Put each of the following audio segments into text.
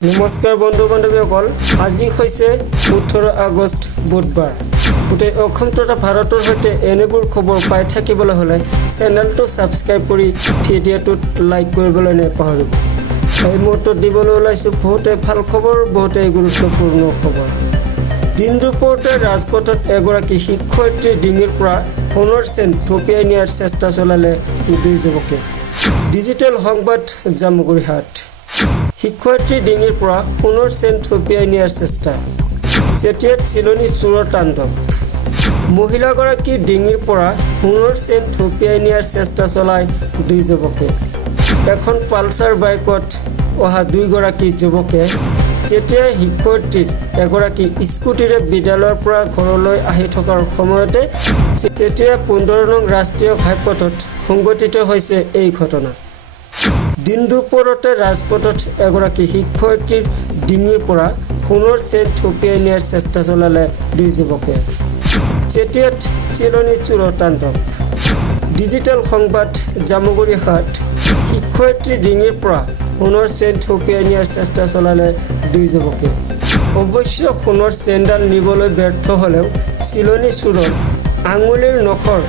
নমস্কাৰ বন্ধু বান্ধৱীসকল, আজি হৈছে 18 আগষ্ট বুধবাৰ। গোটেই অসম তথা ভাৰতৰ সৈতে এনেবোৰ খবৰ পাই থাকিবলৈ হ'লে চেনেলটো ছাবস্ক্ৰাইব কৰি ভিডিঅ'টোত লাইক কৰিবলৈ নাপাহৰিব। এই মুহূৰ্তত দিবলৈ ওলাইছোঁ বহুতে ভাল খবৰ, বহুতে গুৰুত্বপূৰ্ণ খবৰ। দিন দুপৰতে ৰাজপথত এগৰাকী শিক্ষয়িত্ৰীৰ ডিঙিৰ পৰা সোণৰ চেইন থপিয়াই নিয়াৰ চেষ্টা চলালে দুই যুৱকে। ডিজিটেল সংবাদ জামুগুৰিহাট। শিক্ষয়িত্ৰীৰ ডিঙিৰ পৰা সোণৰ চেইন থপিয়াই নিয়াৰ চেষ্টা, চেতিয়াত চিলনী চোৰৰ তাণ্ডৱ। মহিলাগৰাকীৰ ডিঙিৰ পৰা সোণৰ চেইন থপিয়াই নিয়াৰ চেষ্টা চলাই দুই যুৱকে। এখন পালচাৰ বাইকত অহা দুইগৰাকী যুৱকে যেতিয়াই শিক্ষয়িত্ৰীৰ এগৰাকী স্কুটিৰে বিদ্যালয়ৰ পৰা ঘৰলৈ আহি থকাৰ সময়তে তেতিয়া 15 নং ৰাষ্ট্ৰীয় ঘাইপথত সংঘটিত হৈছে এই ঘটনা। দিন দুপৰতে ৰাজপথত এগৰাকী শিক্ষয়িত্ৰীৰ ডিঙিৰ পৰা সোণৰ চেইন থপিয়াই নিয়াৰ চেষ্টা চলালে দুই যুৱকে। চেতিয়াত চিলনী চোৰৰ তাণ্ডৱ। ডিজিটেল সংবাদ জামুগুৰিহাট। শিক্ষয়িত্ৰীৰ ডিঙিৰ পৰা সোণৰ চেইন থপিয়াই নিয়াৰ চেষ্টা চলালে দুই যুৱকে। অৱশ্যে সোণৰ চেইনডাল নিবলৈ ব্যৰ্থ হ'লেও চিলনী চোৰৰ আঙুলিৰ নখৰ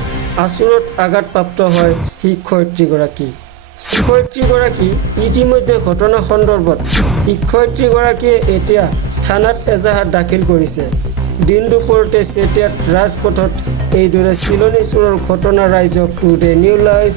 আঁচোৰত আঘাতপ্ৰাপ্ত হয় শিক্ষয়িত্ৰীগৰাকী। শিক্ষয়িত্ৰীগৰাকী ইতিমধ্যে ঘটনা সন্দৰ্ভত শিক্ষয়িত্ৰীগৰাকীয়ে এতিয়া থানাত এজাহাৰ দাখিল কৰিছে। দিন দুপৰতে চেতিয়াত ৰাজপথত এইদৰে চিলনী চোৰৰ ঘটনা ৰাইজক টুডে নিউ লাইভ